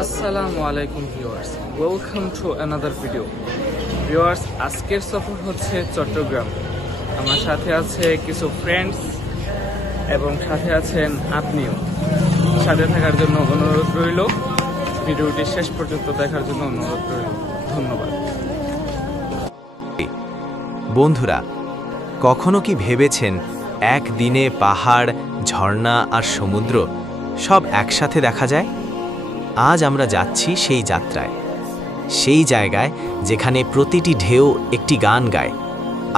আসসালামু আলাইকুম viewers, welcome to another video. Viewers, আজকের সফর হচ্ছে চট্টগ্রাম। আমার সাথে আছে কিছু ফ্রেন্ডস এবং সাথে আছেন আপনিও। সাথে থাকার জন্য অনুরোধ রইল, ভিডিওটি শেষ পর্যন্ত দেখার জন্য অনুরোধ রইল। ধন্যবাদ। বন্ধুরা, কখনো কি ভেবেছেন একদিনে পাহাড়, ঝর্ণা আর সমুদ্র সব একসাথে দেখা যায়? আজ আমরা যাচ্ছি সেই যাত্রায়, সেই জায়গায় যেখানে প্রতিটি ঢেউ একটি গান গায়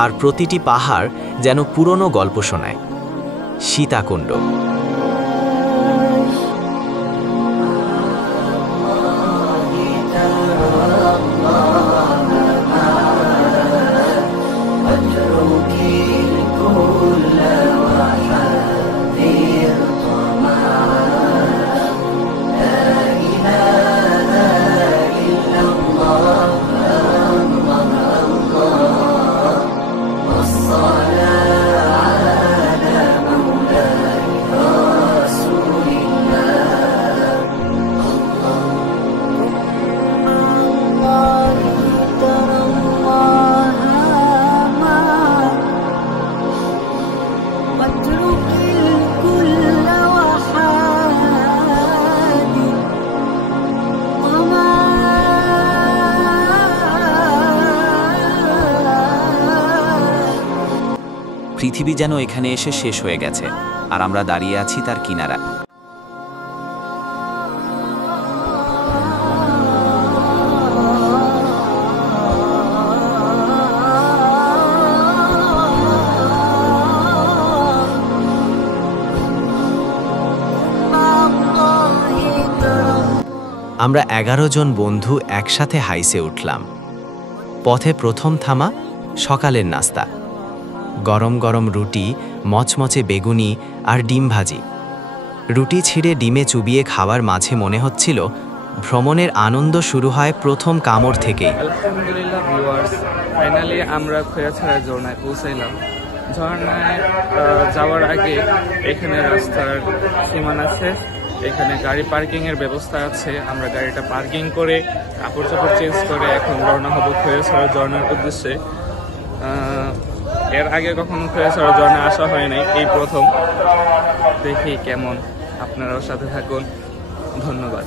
আর প্রতিটি পাহাড় যেন পুরনো গল্প শোনায়। সীতাকুণ্ড। পৃথিবী যেন এখানে এসে শেষ হয়ে গেছে আর আমরা দাঁড়িয়ে আছি তার কিনারা। আমরা 11 জন বন্ধু একসাথে হাইসে উঠলাম। পথে প্রথম থামা সকালের নাস্তা, গরম গরম রুটি, মচমচে বেগুনি আর ডিম ভাজি। রুটি ছিঁড়ে ডিমে চুবিয়ে খাওয়ার মাঝে মনে হচ্ছিল ভ্রমণের আনন্দ শুরু হয় প্রথম কামড় থেকেই। আলহামদুলিল্লাহ ভিউয়ার্স, ফাইনালি আমরা খোয়াছড়া ঝর্ণায় পৌঁছাইলাম। ঝর্ণায় যাওয়ার আগে এখানে রাস্তার সীমানা শেষ, এখানে গাড়ি পার্কিংয়ের ব্যবস্থা আছে। আমরা গাড়িটা পার্কিং করে কাপড় চাপড় চেঞ্জ করে এখন রওনা হব খোয়াছড়া ঝর্ণার উদ্দেশ্যে। এর আগে কখনো খোয়াছড়া ঝর্ণা আসা হয় নাই, এই প্রথম। দেখি কেমন, আপনারাও সাথে থাকুন। ধন্যবাদ।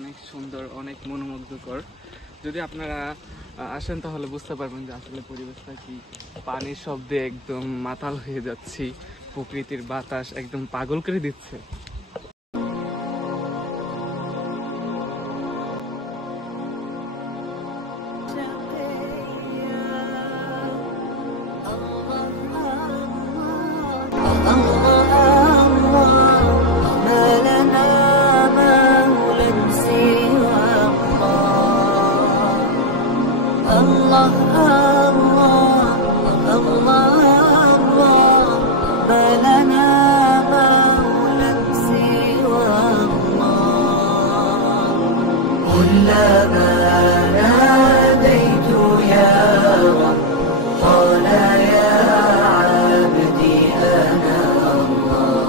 অনেক সুন্দর, অনেক মনোমুগ্ধকর। যদি আপনারা আসেন তাহলে বুঝতে পারবেন যে আসলে পরিবেশটা কি। পানির শব্দে একদম মাতাল হয়ে যাচ্ছি, প্রকৃতির বাতাস একদম পাগল করে দিচ্ছে। قال يا عبدي أنا الله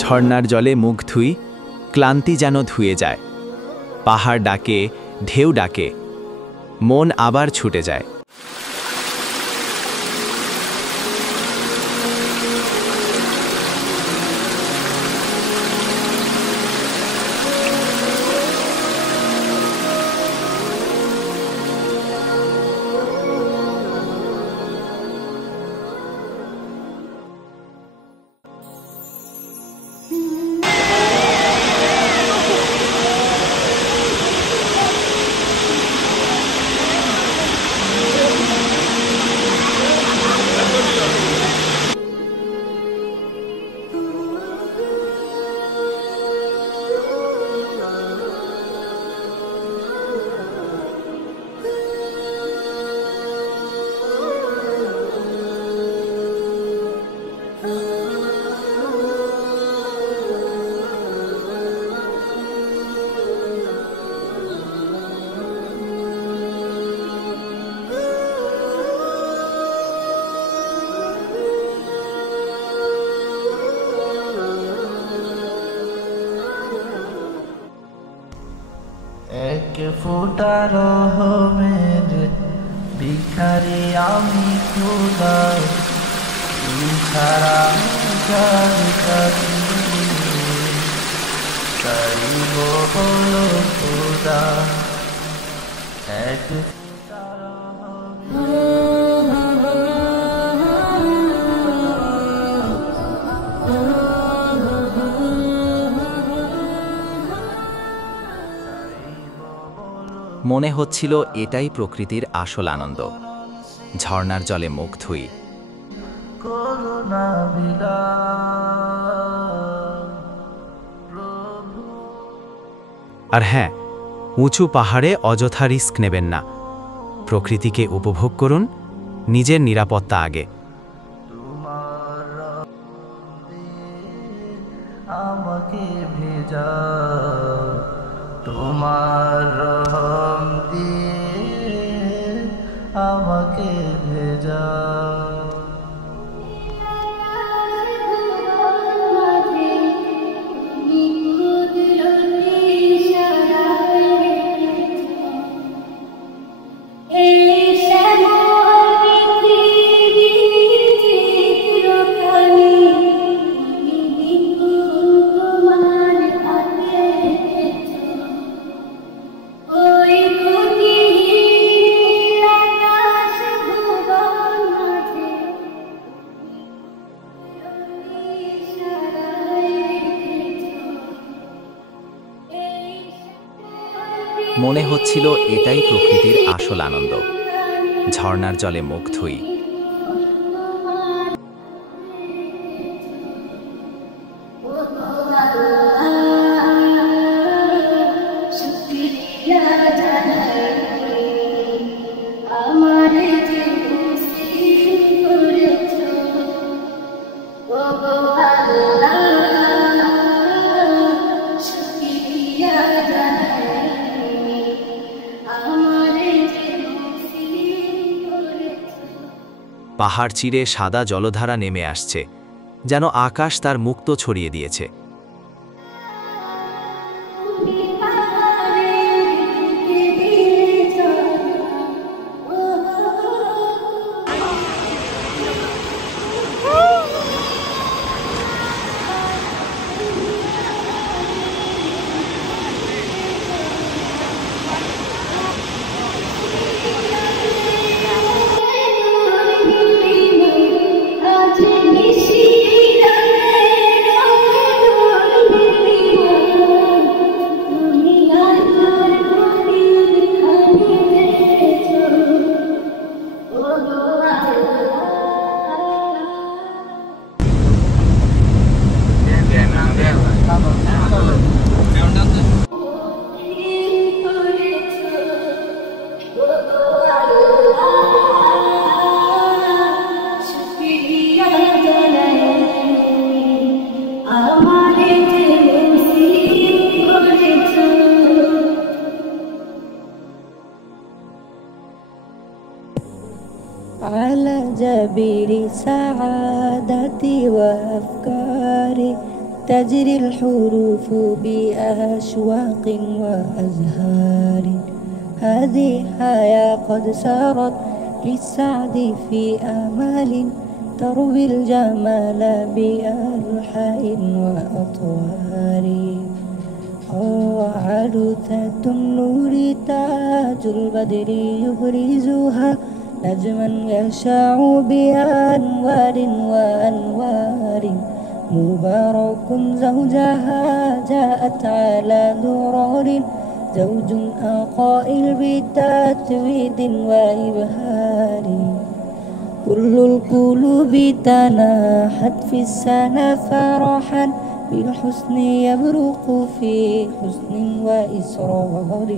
ঝর্ণার জলে মুখ ধুই, ক্লান্তি যেন ধুয়ে যায়। পাহাড় ডাকে, ঢেউ ডাকে, মন আবার ছুটে যায়। এক ফোঁটা রহমের ভিখারি আমি খোদা, তুমি ছাড়া যার কাছে চাইব বলো খোদা। এক ফোঁটা মনে হচ্ছিল এটাই প্রকৃতির আসল আনন্দ। ঝর্ণার জলে মুখ ধুই। করুণা আর হ্যাঁ, উঁচু পাহাড়ে অযথা রিস্ক নেবেন না। প্রকৃতিকে উপভোগ করুন, নিজের নিরাপত্তা আগে। আমাকে ভেজা তোমার রহম দিয়ে আমাকে ভেজা। মনে হচ্ছিল এটাই প্রকৃতির আসল আনন্দ। ঝর্ণার জলে মুখ ধুই। পাহাড় চিরে সাদা জলধারা নেমে আসছে, যেন আকাশ তার মুক্ত ছড়িয়ে দিয়েছে। على جبين سعادتي وأفكاري تجري الحروف بأشواق وأزهار. هذه حياة قد سارت للسعد في آمال تروي الجمال بألحاء وأطوار. عروسة النور تاج البدر يبرزها نجما يشع بأنوار وأنوار. مبارك زوجها جاءت على درار زوج أقائل بتتويد وإبهار. كل القلوب تناحت في السنة فرحا بالحسن يبرق في حسن وإسرار.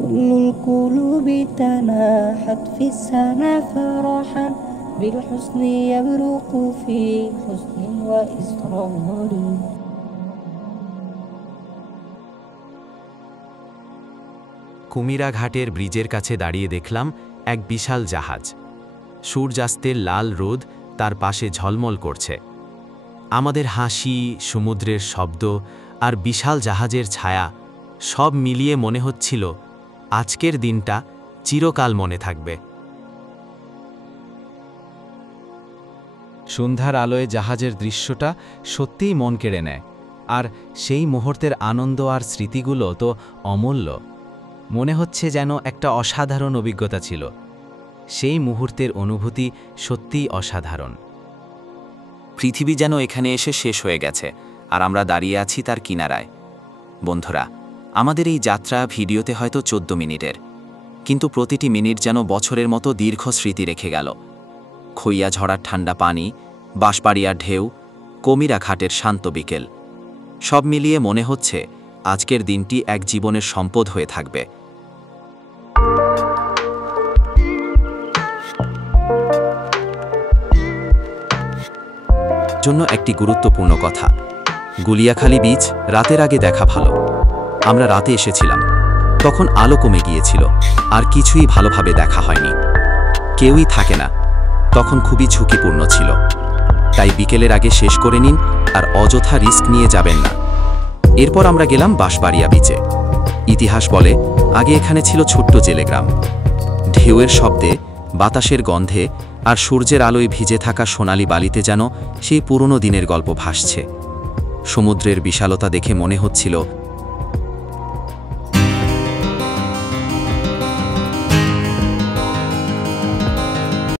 كل القلوب تناحت في السنة فرحا بالحسن يبرق في حسن وإسرار. কুমিরা ঘাটের ব্রিজের কাছে দাঁড়িয়ে দেখলাম এক বিশাল জাহাজ। সূর্যাস্তের লাল রোদ তার পাশে ঝলমল করছে। আমাদের হাসি, সমুদ্রের শব্দ আর বিশাল জাহাজের ছায়া সব মিলিয়ে মনে হচ্ছিল আজকের দিনটা চিরকাল মনে থাকবে। সন্ধ্যার আলোয় জাহাজের দৃশ্যটা সত্যিই মন কেড়ে নেয়, আর সেই মুহূর্তের আনন্দ আর স্মৃতিগুলো তো অমূল্য। মনে হচ্ছে যেন একটা অসাধারণ অভিজ্ঞতা ছিল। সেই মুহূর্তের অনুভূতি সত্যিই অসাধারণ। পৃথিবী যেন এখানে এসে শেষ হয়ে গেছে, আর আমরা দাঁড়িয়ে আছি তার কিনারায়। বন্ধুরা, আমাদের এই যাত্রা ভিডিওতে হয়তো 14 মিনিটের, কিন্তু প্রতিটি মিনিট যেন বছরের মতো দীর্ঘ স্মৃতি রেখে গেল। খইয়া ঝরার ঠান্ডা পানি, বাঁশবাড়িয়ার ঢেউ, কুমিরা ঘাটের শান্ত বিকেল, সব মিলিয়ে মনে হচ্ছে আজকের দিনটি এক জীবনের সম্পদ হয়ে থাকবে। জন্য একটি গুরুত্বপূর্ণ কথা, গুলিয়াখালী বীচ রাতের আগে দেখা ভালো। আমরা রাতে এসেছিলাম, তখন আলো কমে গিয়েছিল, আর কিছুই ভালোভাবে দেখা হয়নি। কেউই থাকে না, তখন খুবই ঝুঁকিপূর্ণ ছিল। তাই বিকেলের আগে শেষ করে নিন আর অযথা রিস্ক নিয়ে যাবেন না। এরপর আমরা গেলাম বাঁশবাড়িয়া বিচে। ইতিহাস বলে আগে এখানে ছিল ছোট্ট জেলে গ্রাম। ঢেউয়ের শব্দে, বাতাসের গন্ধে আর সূর্যের আলোয় ভিজে থাকা সোনালি বালিতে যেন সেই পুরনো দিনের গল্প ভাসছে। সমুদ্রের বিশালতা দেখে মনে হচ্ছিল